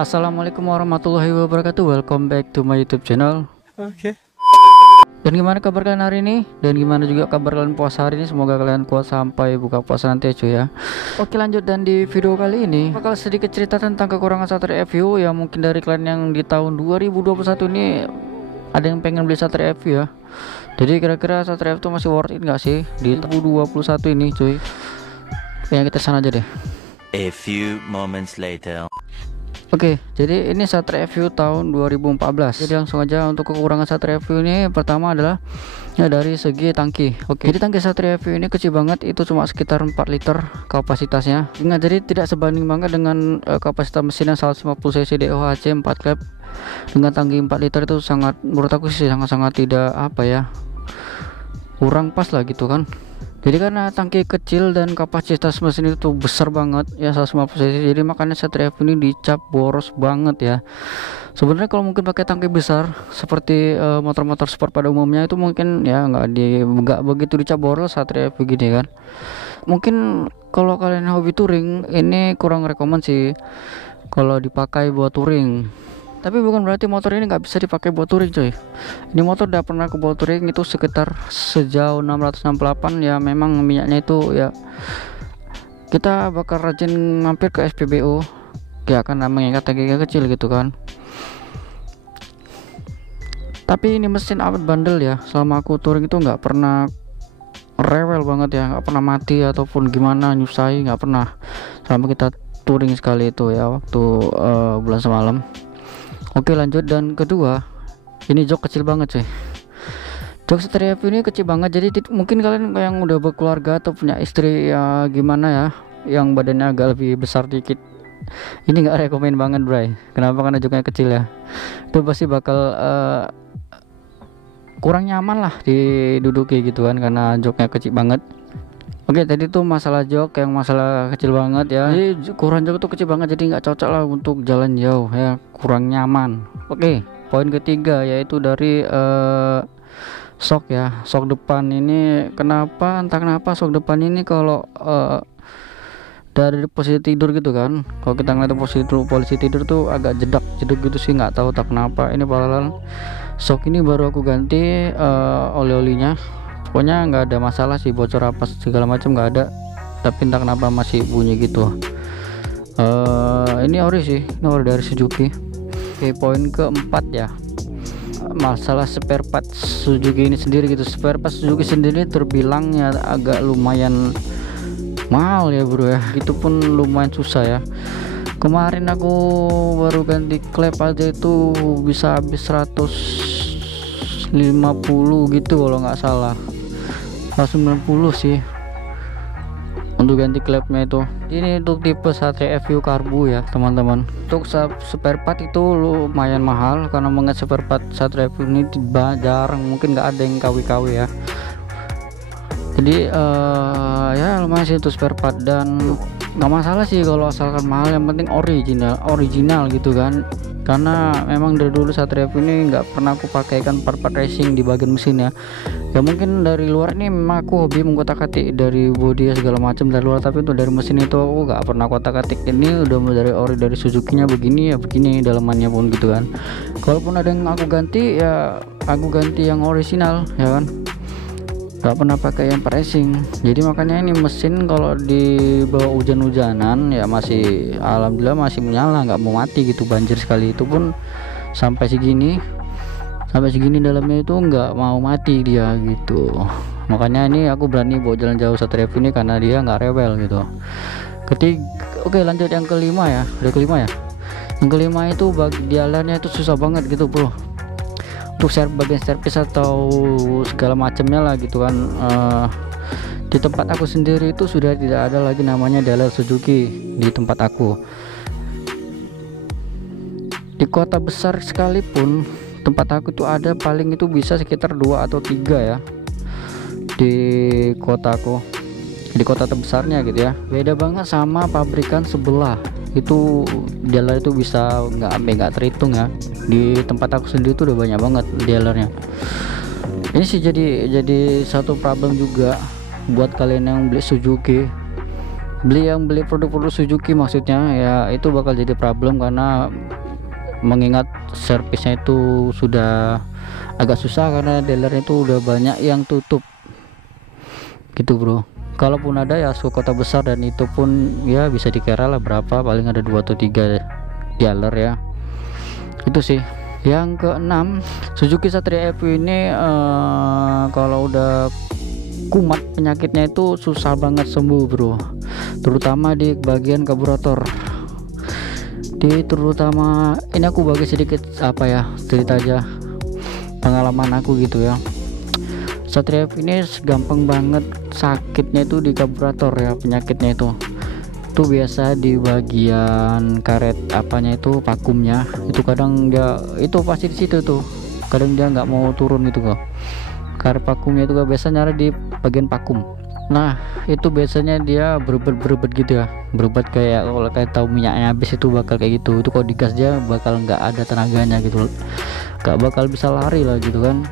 Assalamualaikum warahmatullahi wabarakatuh. Welcome back to my YouTube channel. Oke. Dan gimana kabar kalian hari ini? Dan gimana juga kabar kalian puasa hari ini? Semoga kalian kuat sampai buka puasa nanti ya cuy ya. Oke lanjut, dan di video kali ini bakal sedikit cerita tentang kekurangan Satria FU yang mungkin dari kalian yang di tahun 2021 ini ada yang pengen beli Satria FU ya. Jadi kira-kira Satria FU masih worth it nggak sih di 2021 ini cuy? Kayaknya kita sana aja deh. A few moments later. Oke, jadi ini Satria FU tahun 2014. Jadi langsung aja untuk kekurangan Satria FU ini, pertama adalah ya dari segi tangki. Oke, jadi tangki Satria FU ini kecil banget, itu cuma sekitar 4 liter kapasitasnya. Ingat, jadi tidak sebanding banget dengan kapasitas mesin yang 150 cc DOHC 4 klep. Dengan tangki 4 liter itu sangat, menurut aku sih sangat-sangat tidak apa ya, kurang pas lah gitu kan. Jadi karena tangki kecil dan kapasitas mesin itu besar banget ya, 150 cc, jadi makanya Satria FU ini dicap boros banget ya. Sebenarnya kalau mungkin pakai tangki besar seperti motor-motor sport pada umumnya itu mungkin ya nggak begitu dicap boros Satria FU gini kan. Mungkin kalau kalian hobi touring ini kurang rekomend sih kalau dipakai buat touring. Tapi bukan berarti motor ini nggak bisa dipakai buat touring coy. Ini motor udah pernah aku bawa touring itu sekitar sejauh 668 ya. Memang minyaknya itu ya, kita bakal rajin mampir ke SPBU ya, karena mengingat tangki kecil gitu kan. Tapi ini mesin awet bandel ya, selama aku touring itu nggak pernah rewel banget ya, nggak pernah mati ataupun gimana nyusahi, nggak pernah selama kita touring sekali itu ya, waktu bulan semalam. Oke lanjut, dan kedua ini jok kecil banget sih. Jok Satria FU ini kecil banget, jadi mungkin kalian yang udah berkeluarga atau punya istri ya gimana ya, yang badannya agak lebih besar dikit, ini nggak rekomen banget bray. Kenapa? Karena joknya kecil ya, itu pasti bakal kurang nyaman lah diduduki gitu kan, karena joknya kecil banget. Oke, tadi tuh masalah jok, yang masalah kecil banget ya. Jadi ukuran jok tuh kecil banget, jadi nggak cocok lah untuk jalan jauh ya, kurang nyaman. Oke, poin ketiga yaitu dari sok ya, sok depan ini entah kenapa sok depan ini kalau dari posisi tidur gitu kan, kalau kita ngeliat posisi tidur tuh agak jedek gitu sih, nggak tahu tak kenapa. Ini paralel sok ini baru aku ganti oli-olinya. Pokoknya nggak ada masalah sih, bocor apa segala macam nggak ada, tapi entah kenapa masih bunyi gitu. Ini ori sih, ini ori dari Suzuki. Oke, poin keempat ya, masalah spare part Suzuki ini sendiri gitu. Spare part Suzuki sendiri terbilangnya agak lumayan mahal ya bro ya, itu pun lumayan susah ya. Kemarin aku baru ganti klep aja itu bisa habis 150 gitu kalau nggak salah, 190 sih untuk ganti klepnya itu. Ini untuk tipe Satria FU karbu ya teman-teman. Untuk spare part itu lumayan mahal, karena mengenai spare part Satria FU ini jarang, mungkin nggak ada yang KW-KW ya. Jadi ya lumayan sih untuk spare part, dan nggak masalah sih kalau asalkan mahal, yang penting original gitu kan. Karena memang dari dulu Satria FU ini nggak pernah aku pakaikan part-part racing di bagian mesin ya. Ya mungkin dari luar ini memang aku hobi mengkotak-katik dari bodi segala macam dari luar, tapi untuk dari mesin itu aku nggak pernah kotak-katik. Ini udah dari Suzuki-nya begini ya, begini dalamannya pun gitu kan. Kalaupun ada yang aku ganti ya aku ganti yang original ya kan, nggak pernah pakai yang racing. Jadi makanya ini mesin kalau dibawa hujan-hujanan ya masih alhamdulillah masih menyala, nggak mau mati gitu. Banjir sekali itu pun sampai segini dalamnya itu nggak mau mati dia gitu. Makanya ini aku berani bawa jalan jauh Satria FU ini karena dia nggak rewel gitu. Oke lanjut yang kelima ya, udah kelima ya. Yang kelima itu jalannya itu susah banget gitu bro, untuk bagian servis atau segala macamnya lah gitu kan. Di tempat aku sendiri itu sudah tidak ada lagi namanya dealer Suzuki di tempat aku. Di kota besar sekalipun tempat aku tuh ada paling itu bisa sekitar 2 atau 3 ya di kotaku, di kota terbesarnya gitu ya. Beda banget sama pabrikan sebelah, itu dealer itu bisa nggak terhitung ya. Di tempat aku sendiri tuh udah banyak banget dealernya. Ini sih jadi satu problem juga buat kalian yang beli Suzuki beli produk-produk Suzuki maksudnya ya, itu bakal jadi problem karena mengingat servisnya itu sudah agak susah karena dealernya itu udah banyak yang tutup gitu bro. Kalaupun ada ya ke kota besar, dan itu pun ya bisa dikira lah berapa, paling ada 2 atau 3 dealer ya. Itu sih. Yang keenam, Suzuki Satria FU ini kalau udah kumat penyakitnya itu susah banget sembuh bro, terutama di bagian karburator. Terutama ini aku bagi sedikit apa ya, cerita aja pengalaman aku gitu ya. Satria FU ini gampang banget sakitnya itu di karburator ya, penyakitnya itu biasa di bagian karet apanya itu, vakumnya itu kadang dia itu pasti di situ tuh, kadang dia nggak mau turun gitu kok. Karet vakumnya itu biasa nyari di bagian vakum. Nah itu biasanya dia berebet gitu ya, berebet kayak kalau kayak tahu minyaknya habis itu bakal kayak gitu. Itu kalau digas dia bakal nggak ada tenaganya gitu, nggak bakal bisa lari lah gitu kan.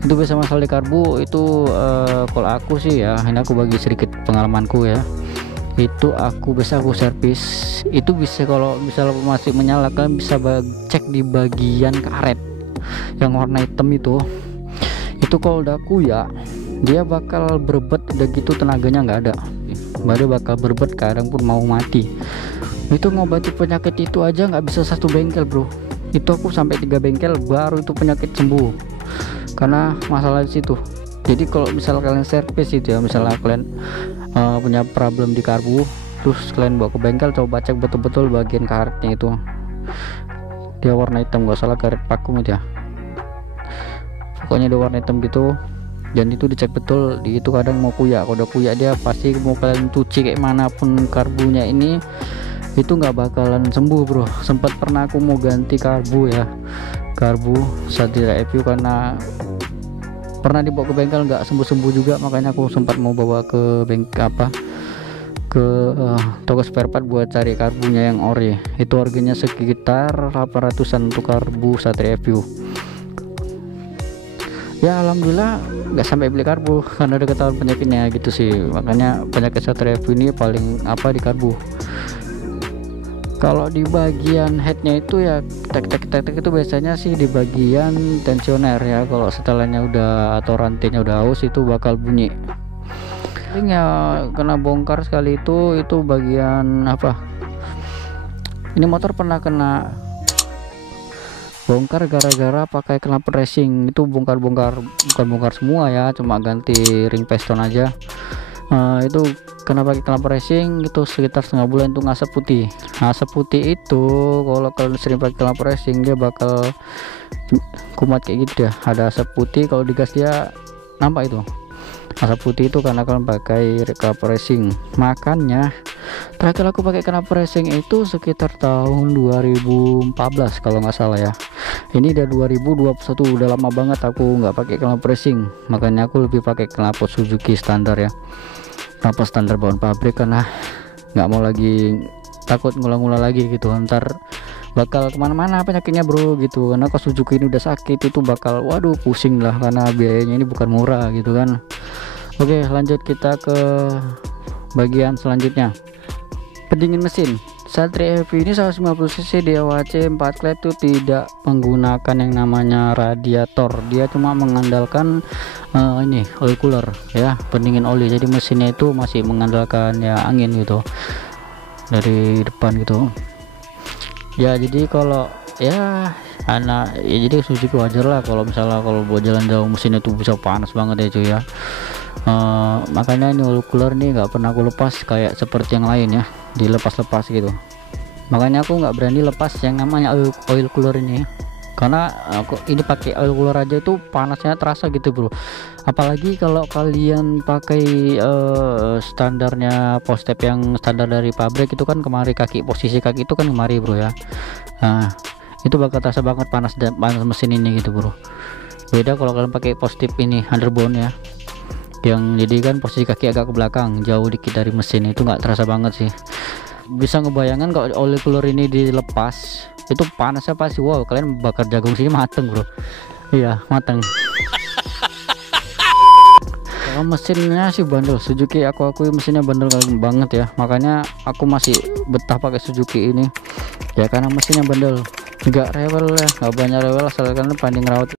Itu biasa masalah di karbu itu. Kalau aku sih ya, ini aku bagi sedikit pengalamanku ya, itu aku servis itu bisa, kalau misalnya masih menyala kalian bisa cek di bagian karet yang warna hitam itu kalau udah ya dia bakal berebet, udah gitu tenaganya nggak ada, baru bakal berebet, kadang pun mau mati. Itu ngobati penyakit itu aja nggak bisa 1 bengkel bro, itu aku sampai 3 bengkel baru itu penyakit sembuh karena masalah di situ. Jadi kalau misalnya kalian servis itu ya, misalnya kalian punya problem di karbu, terus kalian bawa ke bengkel, coba cek betul-betul bagian karetnya itu, dia warna hitam, gak salah karet vakum itu ya, pokoknya dia warna hitam gitu. Dan itu dicek betul, di itu kadang mau kuyak, kalau udah kuyak dia pasti mau kalian cuci kayak manapun karbunya ini itu nggak bakalan sembuh bro. Sempat pernah aku mau ganti karbu ya, karbu Satria FU, karena pernah dibawa ke bengkel nggak sembuh juga, makanya aku sempat mau bawa ke bengkel ke toko spare part buat cari karbunya yang ori. Itu harganya sekitar 800-an untuk karbu Satria FU ya. Alhamdulillah nggak sampai beli karbu karena udah ketahuan penyakitnya gitu sih. Makanya penyakit Satria FU ini paling di karbu. Kalau di bagian headnya itu ya tek itu biasanya sih di bagian tensioner ya. Kalau setelannya udah atau rantainya udah aus itu bakal bunyi. Paling ya kena bongkar sekali itu bagian apa? Ini motor pernah kena bongkar gara-gara pakai knalpot racing. Itu bukan bongkar semua ya, cuma ganti ring piston aja. Itu kena pakai knalpot racing itu sekitar setengah bulan itu ngasap putih. Asap putih itu kalau kalian sering pakai knalpot racing dia bakal kumat kayak gitu ya, ada asap putih. Kalau digas dia nampak itu asap putih, itu karena kalian pakai knalpot racing. Makanya terakhir aku pakai knalpot racing itu sekitar tahun 2014 kalau nggak salah ya. Ini udah 2021, udah lama banget aku nggak pakai knalpot racing. Makanya aku lebih pakai knalpot Suzuki standar ya, knalpot standar bawaan pabrik, karena nggak mau lagi takut ngulang-ngulang lagi gitu, ntar bakal kemana-mana penyakitnya bro gitu. Karena kalau Suzuki ini udah sakit itu bakal waduh pusing lah, karena biayanya ini bukan murah gitu kan. Oke, lanjut kita ke bagian selanjutnya, pendingin mesin. Satria FU ini 150cc DOHC 4 klep itu tidak menggunakan yang namanya radiator, dia cuma mengandalkan ini oil cooler ya, pendingin oli. Jadi mesinnya itu masih mengandalkan ya angin gitu dari depan gitu ya. Jadi kalau ya jadi Suzuki wajar lah kalau misalnya kalau buat jalan jauh mesinnya itu bisa panas banget ya cuy ya. Makanya ini oil cooler nih nggak pernah aku lepas kayak seperti yang lain ya, dilepas-lepas gitu. Makanya aku nggak berani lepas yang namanya oil cooler ini, karena aku ini pakai oil cooler aja itu panasnya terasa gitu bro. Apalagi kalau kalian pakai standarnya postep yang standar dari pabrik itu kan kemari posisi kaki itu kan kemari bro ya. Nah itu bakal terasa banget panas mesin ini gitu bro. Beda kalau kalian pakai postep ini underbone ya, yang jadi kan posisi kaki agak ke belakang jauh dikit dari mesin, itu nggak terasa banget sih. Bisa ngebayangkan kalau oil cooler ini dilepas itu panasnya pasti wow, kalian bakar jagung sini mateng bro. Iya mateng. Kalau mesinnya sih bandel, Suzuki aku akui mesinnya bandel banget ya, makanya aku masih betah pakai Suzuki ini ya, karena mesinnya bandel, nggak rewel ya, nggak banyak rewel asalkan pandai ngerawat.